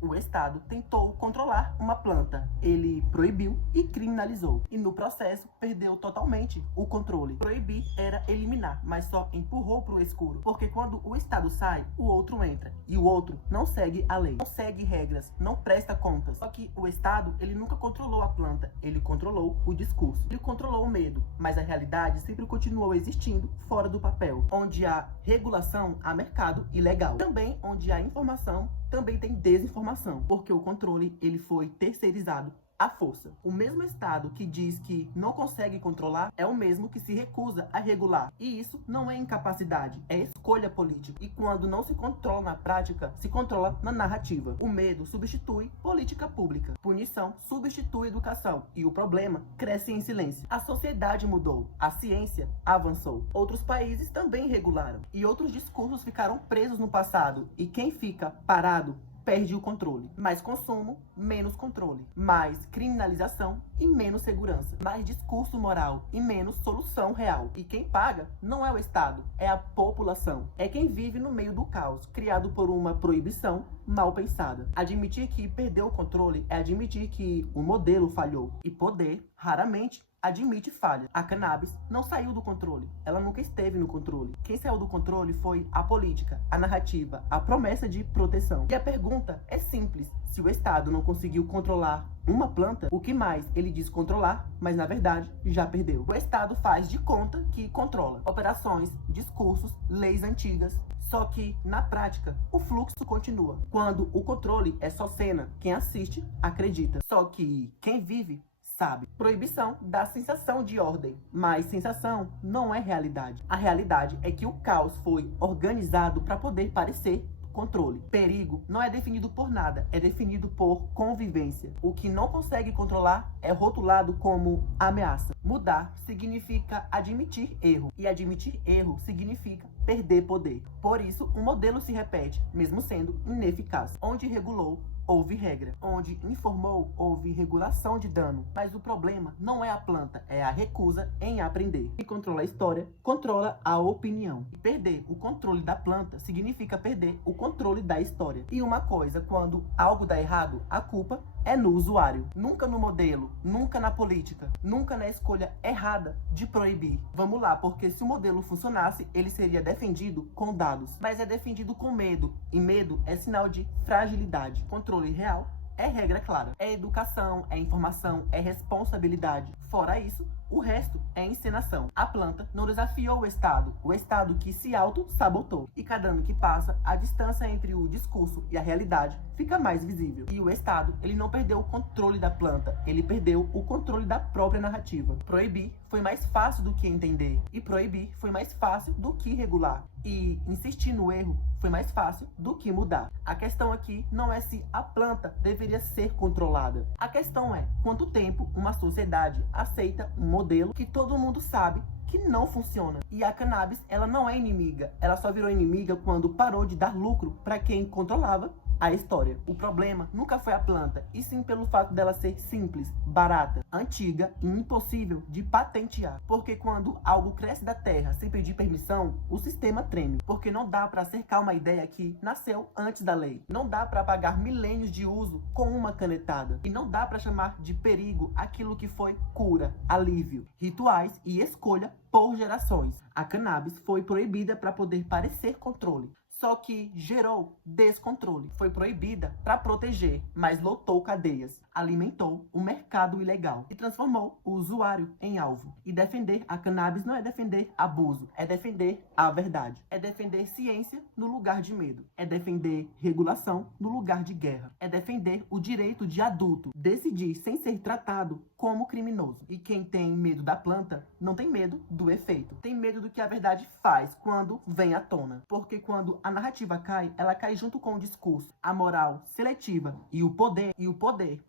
O Estado tentou controlar uma planta. Ele proibiu e criminalizou. E no processo, perdeu totalmente o controle. Proibir era eliminar, mas só empurrou para o escuro. Porque quando o Estado sai, o outro entra. E o outro não segue a lei, não segue regras, não presta contas. Só que o Estado, ele nunca controlou a planta. Ele controlou o discurso. Ele controlou o medo. Mas a realidade sempre continuou existindo fora do papel. Onde há regulação, há mercado ilegal. Também onde há informação, também tem desinformação, porque o controle ele foi terceirizado à força. O mesmo Estado que diz que não consegue controlar é o mesmo que se recusa a regular. E isso não é incapacidade, é escolha política. E quando não se controla na prática, se controla na narrativa. O medo substitui política pública. Punição substitui educação. E o problema cresce em silêncio. A sociedade mudou. A ciência avançou. Outros países também regularam. E outros discursos ficaram presos no passado. E quem fica parado perde o controle. Mais consumo, menos controle. Mais criminalização e menos segurança. Mais discurso moral e menos solução real. E quem paga não é o Estado, é a população. É quem vive no meio do caos, criado por uma proibição mal pensada. Admitir que perdeu o controle é admitir que o modelo falhou. E poder, raramente, admite falha. A cannabis não saiu do controle. Ela nunca esteve no controle. Quem saiu do controle foi a política, a narrativa, a promessa de proteção. E a pergunta é simples. Se o Estado não conseguiu controlar uma planta, o que mais ele diz controlar, mas na verdade já perdeu? O Estado faz de conta que controla. Operações, discursos, leis antigas. Só que, na prática, o fluxo continua. Quando o controle é só cena, quem assiste acredita. Só que quem vive sabe. Proibição dá sensação de ordem, mas sensação não é realidade. A realidade é que o caos foi organizado para poder parecer controle. Perigo não é definido por nada, é definido por convivência. O que não consegue controlar é rotulado como ameaça. Mudar significa admitir erro, e admitir erro significa perder poder. Por isso, o modelo se repete, mesmo sendo ineficaz. Onde regulou, houve regra. Onde informou, houve regulação de dano. Mas o problema não é a planta, é a recusa em aprender. Quem controla a história, controla a opinião. E perder o controle da planta significa perder o controle da história. E uma coisa, quando algo dá errado, a culpa é no usuário. Nunca no modelo, nunca na política, nunca na escolha errada de proibir. Vamos lá, porque se o modelo funcionasse, ele seria defendido com dados. Mas é defendido com medo. E medo é sinal de fragilidade. Controle real é regra clara. É educação, é informação, é responsabilidade. Fora isso, o resto é encenação. A planta não desafiou o Estado que se auto-sabotou. E cada ano que passa, a distância entre o discurso e a realidade fica mais visível. E o Estado, ele não perdeu o controle da planta, ele perdeu o controle da própria narrativa. Proibir foi mais fácil do que entender. E proibir foi mais fácil do que regular. E insistir no erro foi mais fácil do que mudar. A questão aqui não é se a planta deveria ser controlada. A questão é quanto tempo uma sociedade aceita um modelo que todo mundo sabe que não funciona. E a cannabis, ela não é inimiga. Ela só virou inimiga quando parou de dar lucro para quem controlava a história. O problema nunca foi a planta, e sim pelo fato dela ser simples, barata, antiga e impossível de patentear. Porque quando algo cresce da terra sem pedir permissão, o sistema treme. Porque não dá para cercar uma ideia que nasceu antes da lei. Não dá para pagar milênios de uso com uma canetada. E não dá para chamar de perigo aquilo que foi cura, alívio, rituais e escolha por gerações. A cannabis foi proibida para poder parecer controle. Só que gerou descontrole. Foi proibida para proteger, mas lotou cadeias, alimentou o mercado ilegal e transformou o usuário em alvo. E defender a cannabis não é defender abuso, é defender a verdade. É defender ciência no lugar de medo. É defender regulação no lugar de guerra. É defender o direito de adulto decidir sem ser tratado como criminoso. E quem tem medo da planta não tem medo do efeito. Tem medo do que a verdade faz quando vem à tona. Porque quando a narrativa cai, ela cai junto com o discurso, a moral seletiva e o poder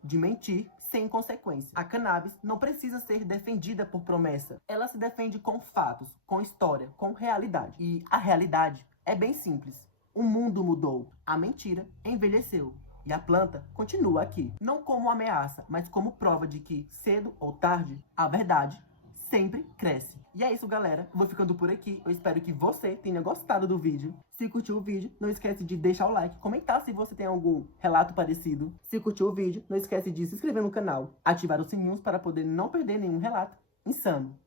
de mentir sem consequência. A cannabis não precisa ser defendida por promessa. Ela se defende com fatos, com história, com realidade. E a realidade é bem simples. O mundo mudou. A mentira envelheceu. E a planta continua aqui. Não como ameaça, mas como prova de que, cedo ou tarde, a verdade sempre cresce. E é isso, galera. Eu vou ficando por aqui. Eu espero que você tenha gostado do vídeo. Se curtiu o vídeo, não esquece de deixar o like, comentar se você tem algum relato parecido. Se curtiu o vídeo, não esquece de se inscrever no canal, ativar os sininhos para poder não perder nenhum relato insano.